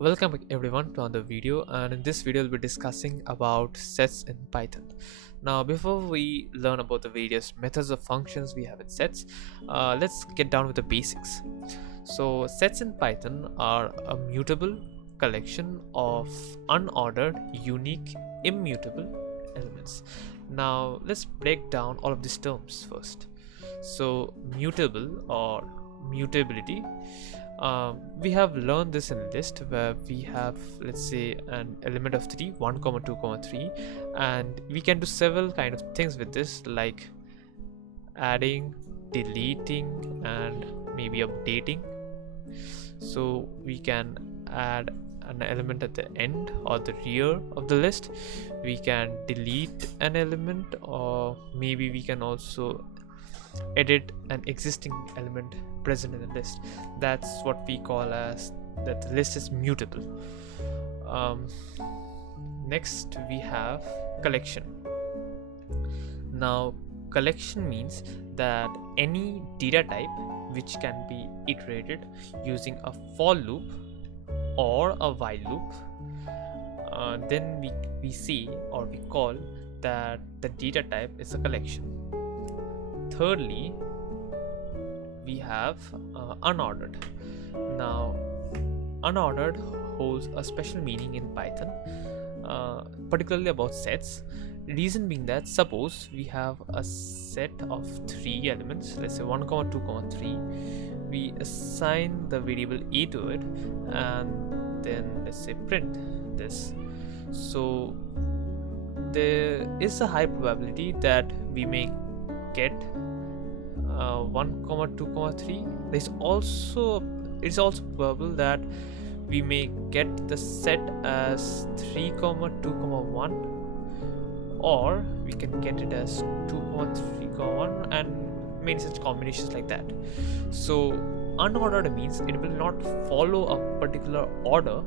Welcome everyone to another video, and in this video we'll be discussing about sets in Python. Now before we learn about the various methods of functions we have in sets, let's get down with the basics. So sets in Python are a mutable collection of unordered, unique, immutable elements. Now let's break down all of these terms first. So mutable or mutability, we have learned this in a list where we have, let's say, an element of 3, 1 comma 2 comma 3, and we can do several kind of things with this, like adding, deleting, and maybe updating. So we can add an element at the end or the rear of the list, we can delete an element, or maybe we can also edit an existing element present in the list. That's what we call as that the list is mutable. Next we have collection. Now collection means that any data type which can be iterated using a for loop or a while loop, then we see or we call that the data type is a collection. Thirdly, we have unordered. Now unordered holds a special meaning in Python, particularly about sets. Reason being that, suppose we have a set of 3 elements, let's say 1 comma 2 comma 3, we assign the variable a to it, and then let's say print this. So there is a high probability that we may get 1 comma 2 comma 3. It's also probable that we may get the set as 3 comma 2 comma 1, or we can get it as 2 comma 3 comma 1, and many such combinations like that. So unordered means it will not follow a particular order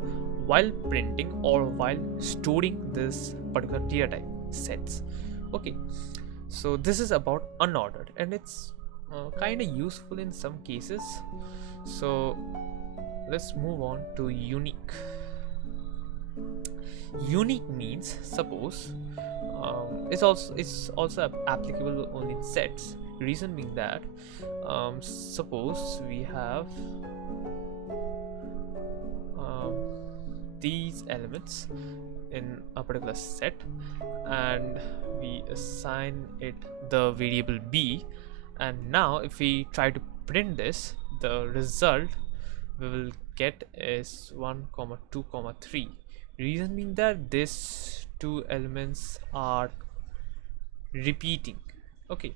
while printing or while storing this particular data type sets. Okay, so this is about unordered, and it's kind of useful in some cases. So let's move on to unique. Unique means, suppose, it's also applicable only in sets. Reason being that, suppose we have these elements in a particular set, and we assign it the variable b, and now if we try to print this, the result we will get is 1 comma 2 comma 3. Reason being that these two elements are repeating. Okay,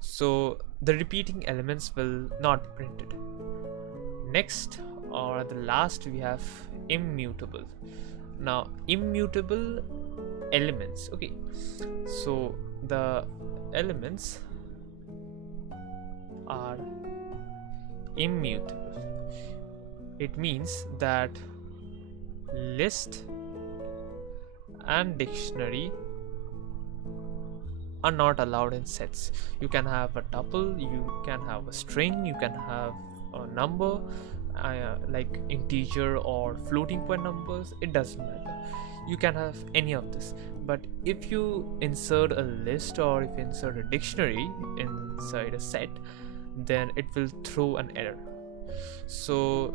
so the repeating elements will not be printed. Next, or the last, we have immutable. Now immutable elements, okay, so the elements are immutable. It means that list and dictionary are not allowed in sets. You can have a tuple, you can have a string, you can have a number, like integer or floating point numbers, it doesn't matter. You can have any of this. But if you insert a list or if you insert a dictionary inside a set, then it will throw an error. So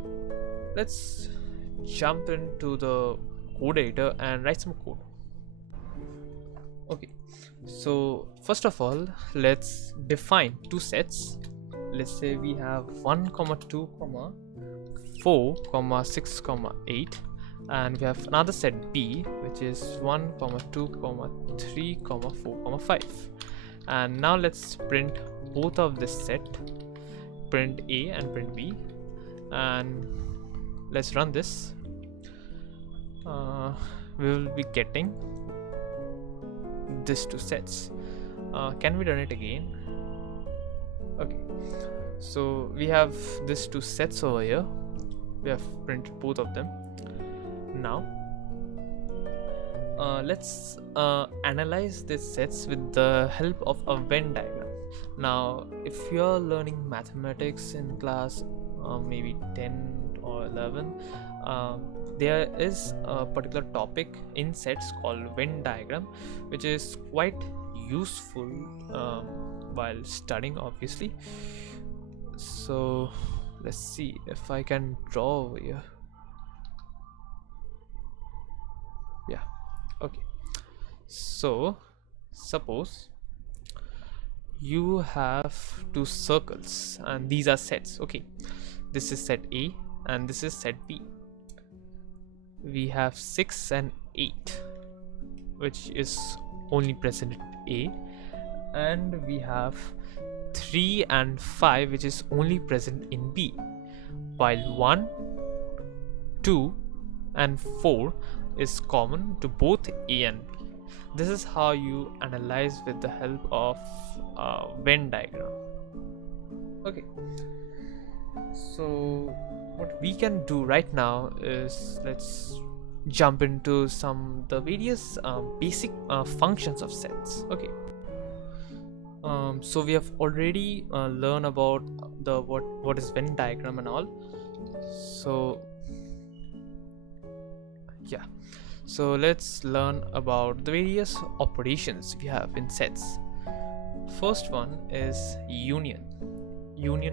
let's jump into the code editor and write some code. Okay, so first of all, let's define two sets. Let's say we have 1 comma 2 comma 4 comma 6 comma 8, and we have another set b, which is 1 comma 2 comma 3 comma 4 comma 5. And now let's print both of this set, print a and print b, and let's run this. We will be getting these two sets. Can we run it again? Okay, so we have these two sets over here. We have printed both of them. Now let's analyze these sets with the help of a Venn diagram. Now if you're learning mathematics in class maybe 10 or 11, there is a particular topic in sets called Venn diagram, which is quite useful while studying, obviously. So let's see if I can draw over here. Yeah, okay. So suppose you have two circles and these are sets. Okay, this is set A and this is set B. We have 6 and 8, which is only present in A, and we have 3 and 5, which is only present in B, while 1, 2 and 4 is common to both A and B. This is how you analyze with the help of Venn diagram. Okay, so what we can do right now is let's jump into the various basic functions of sets. Okay, so we have already learned about the what is Venn diagram and all. So yeah, so let's learn about the various operations we have in sets. First one is union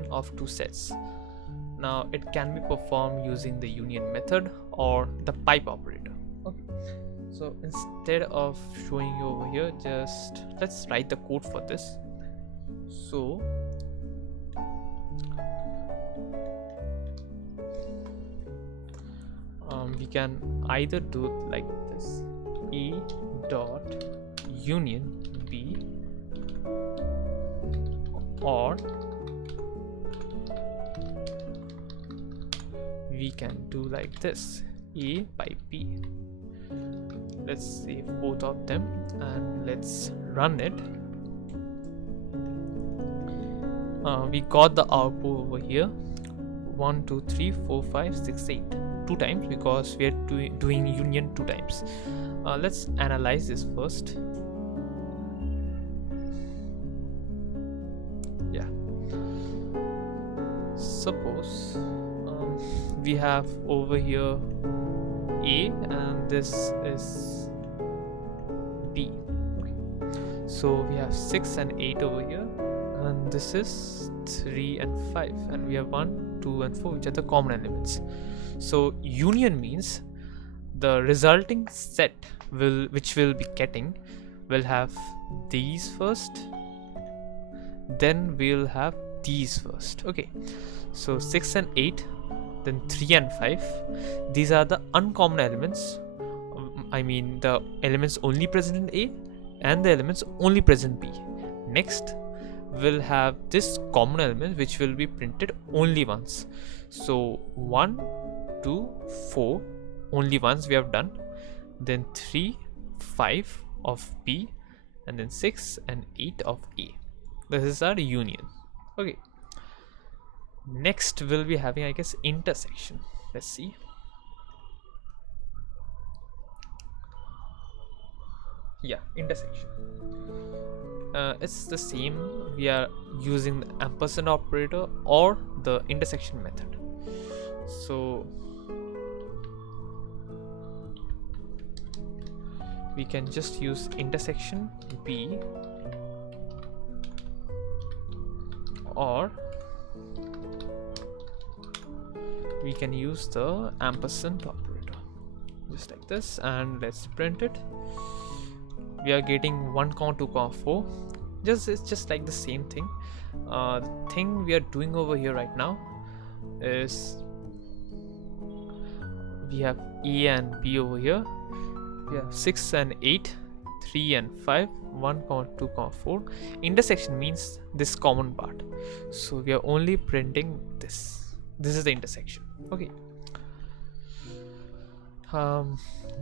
of two sets. Now it can be performed using the union method or the pipe operator. Okay, so instead of showing you over here, just let's write the code for this. So we can either do it like this: A dot union B, or we can do like this: A by B. Let's save both of them and let's run it. We got the output over here: 1 2 3 4 5 6 8, 2 times, because we are doing union 2 times. Let's analyze this first. Yeah, suppose we have over here A and this is B. Okay, so we have 6 and 8 over here, and this is 3 and 5, and we have 1 2 and 4, which are the common elements. So union means the resulting set which we'll be getting will have these first, then we'll have these first. Okay, so 6 and 8, then 3 and 5, these are the uncommon elements. I mean the elements only present in A and the elements only present in B. Next we'll have this common element which will be printed only once. So 1 2 4 only once we have done, then 3 5 of B, and then 6 and 8 of A. This is our union. Okay, next we'll be having, I guess, intersection. Let's see. Yeah, intersection. It's the same. We are using the ampersand operator or the intersection method. So we can just use intersection B, or we can use the ampersand operator, just like this, and let's print it. We are getting 1, 2, 4. It's just like the same thing. The thing we are doing over here right now is we have A and B over here. We have 6 and 8, 3 and 5, 1, 2, 4. Intersection means this common part, so we are only printing this. This is the intersection. Okay,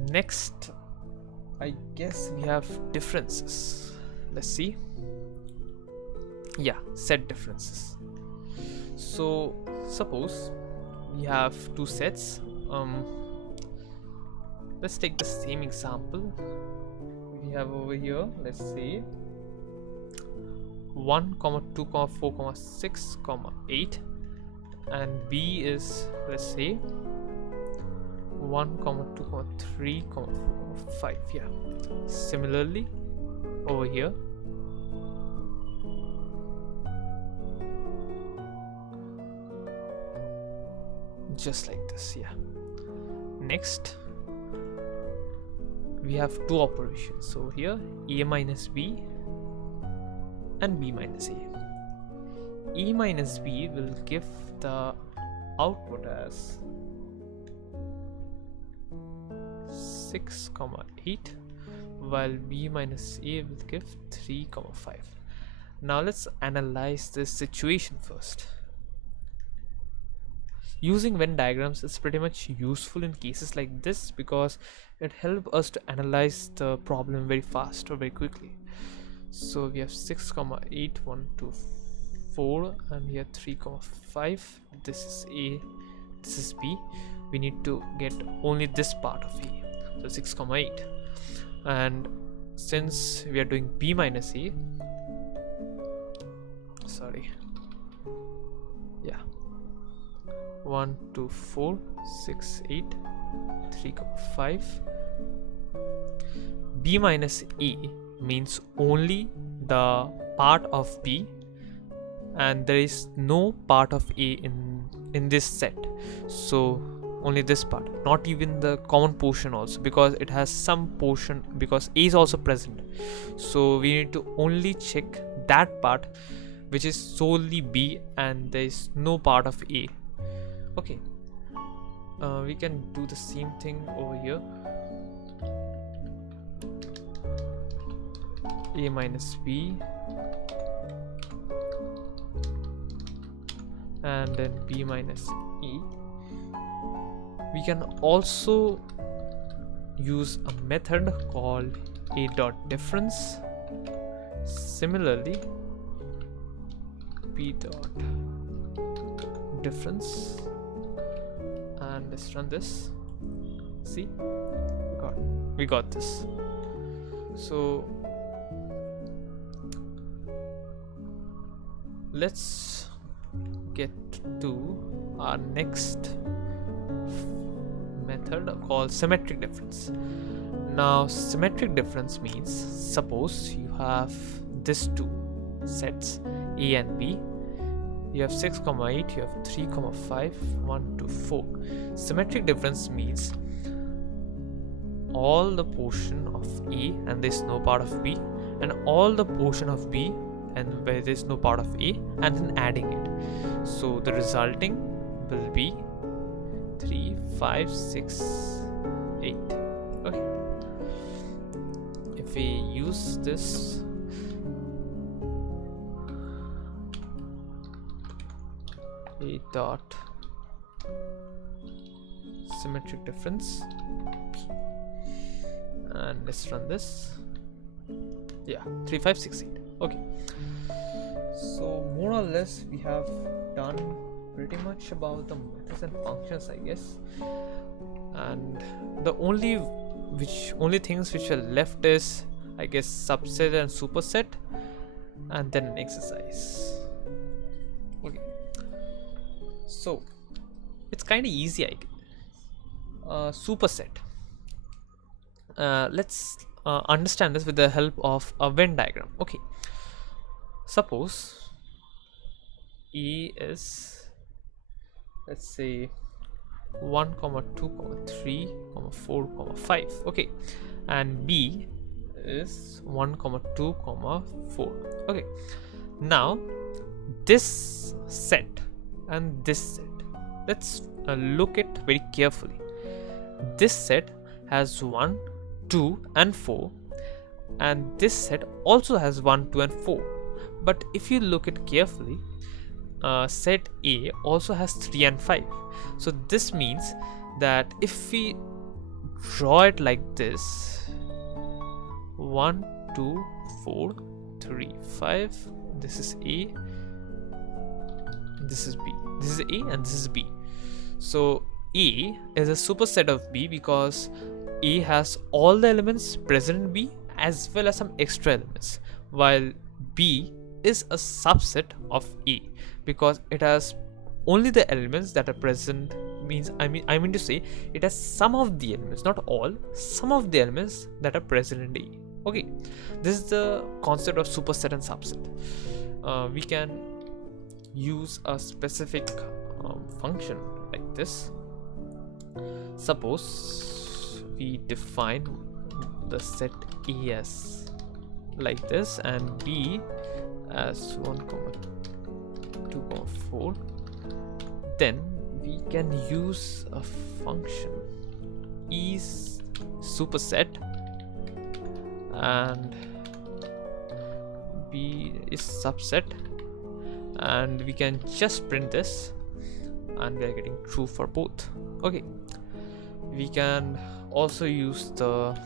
next I guess we have differences. Let's see. Yeah, set differences. So suppose we have two sets. Let's take the same example. We have over here, let's say 1, 2, 4, 6, 8, and B is, let's say 1 comma 2 comma 3 comma 4 comma 5. Yeah, similarly over here, just like this. Yeah, next we have two operations. So here a minus b and b minus a. A minus b will give the output as 6 comma 8, while b minus a will give 3 comma 5. Now let's analyze this situation first. Using Venn diagrams is pretty much useful in cases like this because it helps us to analyze the problem very fast or very quickly. So we have 6 comma 8, 1 2 4, and here 3 comma 5. This is a, this is b. We need to get only this part of a, so 6 comma 8. And since we are doing b minus a, sorry, yeah, 1 2 4 6 8 3 comma 5. B minus a means only the part of b, and there is no part of a in this set, so only this part, not even the common portion also, because it has some portion, because a is also present, so we need to only check that part which is solely b and there is no part of a. Okay, we can do the same thing over here. A minus b, and then b minus e. We can also use a method called a dot difference. Similarly, b dot difference, and let's run this. See, we got this. So let's get to our next method called symmetric difference. Now symmetric difference means, suppose you have these two sets a and b. You have 6 comma 8, you have 3 comma 5, 1 2 4. Symmetric difference means all the portion of a and there's no part of b, and all the portion of b and where there's no part of a, and then adding it. So the resulting will be 3 5 6 8. Okay, if we use this, a dot symmetric difference, and let's run this. Yeah, 3 5 6 8. Okay, so more or less we have done pretty much about the methods and functions, I guess, and the only things which are left is, I guess, subset and superset, and then an exercise. Okay, so it's kind of easy, I guess. Superset, let's understand this with the help of a Venn diagram. Okay, suppose E is, let's say, 1 comma 2 comma 3 comma 4 comma 5. Okay, and B is 1 comma 2 comma 4. Okay, now this set and this set, let's look it very carefully. This set has 1 2 and 4, and this set also has 1 2 and 4. But if you look it carefully, set A also has 3 and 5. So this means that if we draw it like this, 1 2 4 3 5, this is A, this is B, this is A, and this is B. So A is a superset of B because A has all the elements present in B as well as some extra elements, while B is a subset of A because it has only the elements that are present means I mean to say it has some of the elements, not all, some of the elements that are present in A. Okay, this is the concept of superset and subset. We can use a specific function like this. Suppose we define the set A as like this and B as 1, 2, 4. Then we can use a function is superset and B is subset, and we can just print this and we are getting true for both. Okay, we can also use the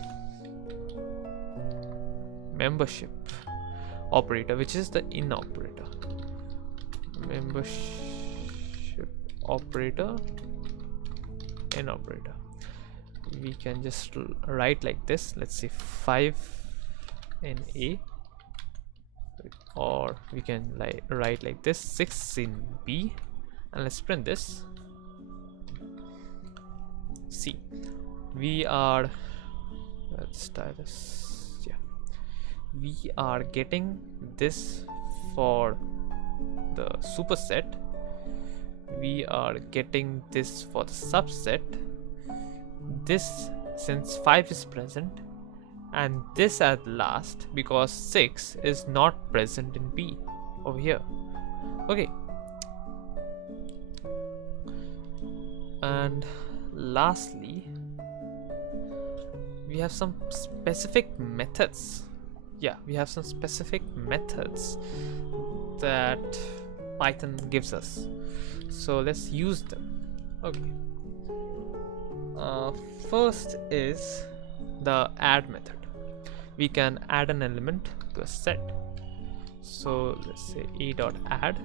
membership operator, which is the in operator. Membership operator, in operator. We can just write like this. Let's say 5 in A, or we can write like this 6 in B, and let's print this. See, we are, let's try this. Yeah, we are getting this for the superset, we are getting this for the subset, this since 5 is present, and this at last because 6 is not present in B over here. Okay, and lastly we have some specific methods. Yeah, we have some specific methods that Python gives us, so let's use them. Okay, first is the add method. We can add an element to a set, so let's say a.add,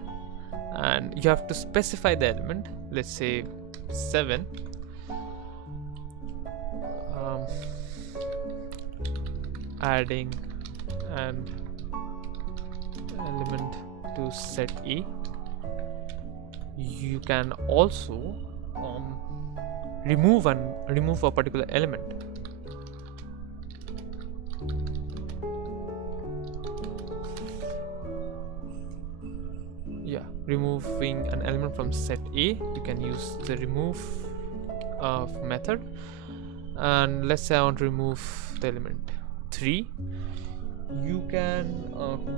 and you have to specify the element. Let's say 7. Adding an element to set A. You can also remove a particular element. Yeah, removing an element from set A, you can use the remove method. And let's say I want to remove the element 3. You can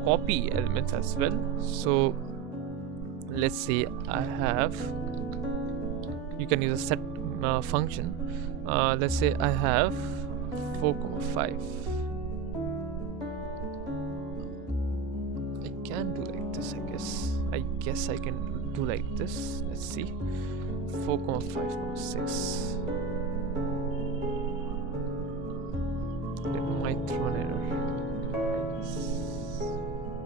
copy elements as well. So let's say I have, you can use a set function. Let's say I have 4, 5. I can do like this, I guess I can do like this. Let's see, 4, 5, 6. It might throw an error.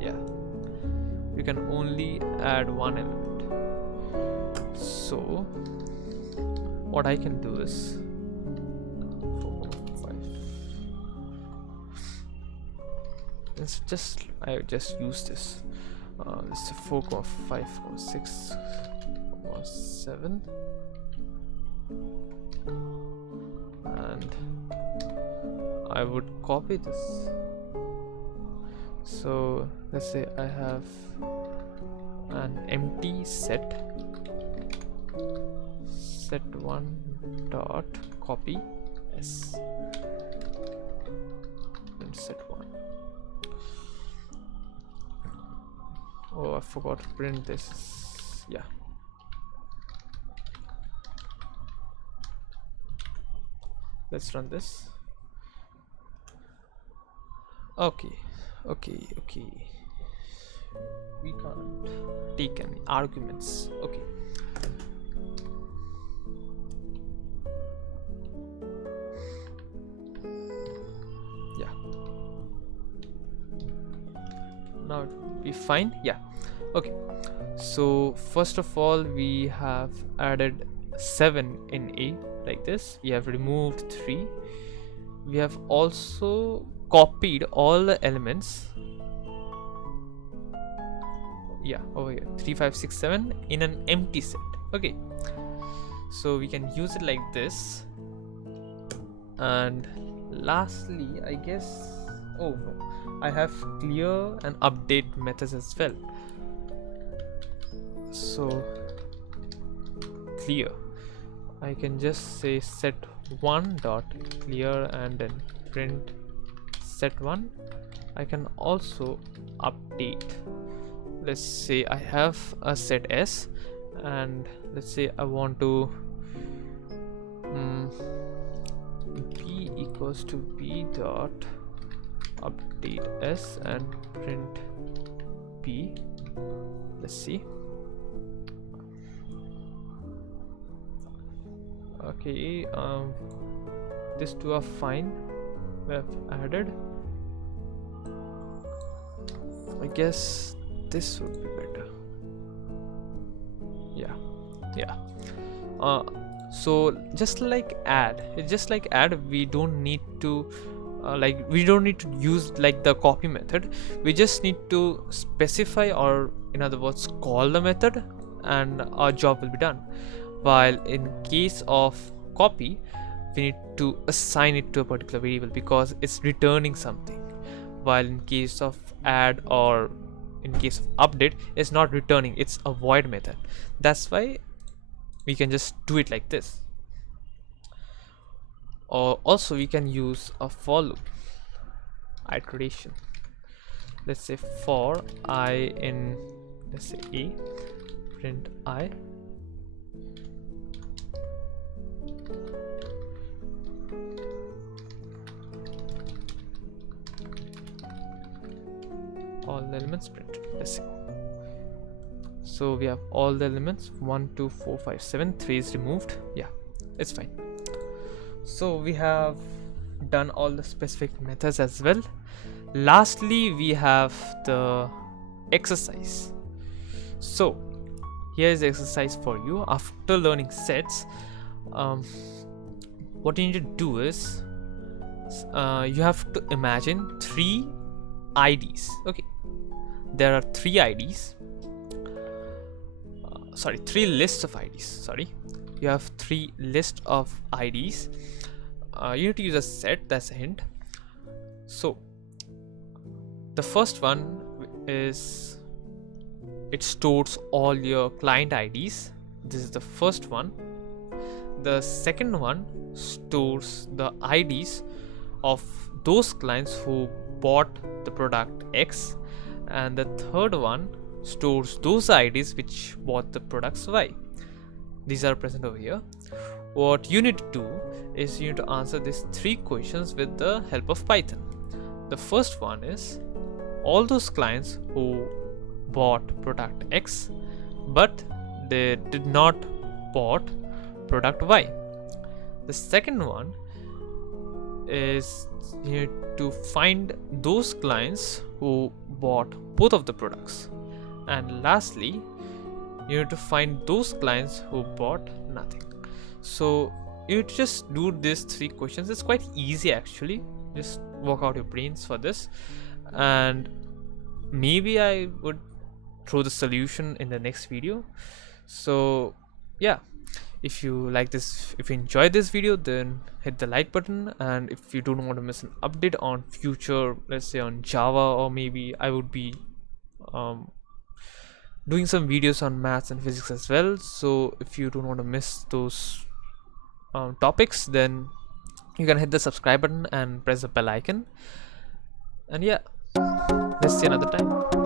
Yeah, you can only add one element. So what I can do is 4, 5. It's just, I just use this. Let's say 4, 5, 6, 7, and I would copy this. So let's say I have an empty set 1 dot copy s and set 1. Oh, I forgot to print this. Yeah, let's run this. Okay, we can't take any arguments. Okay, yeah, now it will be fine. Yeah, okay, so first of all we have added 7 in A like this. We have removed 3. We have also copied all the elements, yeah, over here 3, 5, 6, 7 in an empty set. Okay, so we can use it like this. And lastly, I guess, oh no, I have clear and update methods as well. So clear, I can just say set one dot clear and then print set one. I can also update. Let's say I have a set s, and let's say I want to b equals to b dot update s and print b. Let's see. Okay, these two are fine. We have added. I guess this would be better. Yeah. So just like add, we don't need to we don't need to use like the copy method. We just need to specify, or in other words call the method, and our job will be done. While in case of copy, we need to assign it to a particular variable because it's returning something, while in case of add or in case of update, it's not returning, it's a void method. That's why we can just do it like this. Or also we can use a for loop iteration. Let's say for I in, let's say a, print I. All the elements print. Let's see. So we have all the elements 1 2 4 5 7. 3 is removed. Yeah, it's fine. So we have done all the specific methods as well. Lastly, we have the exercise. So here is the exercise for you. After learning sets, what you need to do is you have to imagine 3 IDs. Okay, there are 3 IDs. Sorry, 3 lists of IDs. Sorry, you have 3 lists of IDs. You need to use a set. That's a hint. So the first one is, it stores all your client IDs. This is the first one. The second one stores the IDs of those clients who bought the product X, and the third one stores those IDs which bought the products Y. These are present over here. What you need to do is you need to answer these 3 questions with the help of Python. The first one is all those clients who bought product X but they did not bought product Y. The second one is you need to find those clients who bought both of the products, and lastly you need to find those clients who bought nothing. So you just do these 3 questions. It's quite easy actually. Just work out your brains for this, and maybe I would throw the solution in the next video. So yeah, if you like this, if you enjoyed this video, then hit the like button. And if you don't want to miss an update on future, let's say on Java, or maybe I would be doing some videos on maths and physics as well. So if you don't want to miss those topics, then you can hit the subscribe button and press the bell icon. And yeah, let's see another time.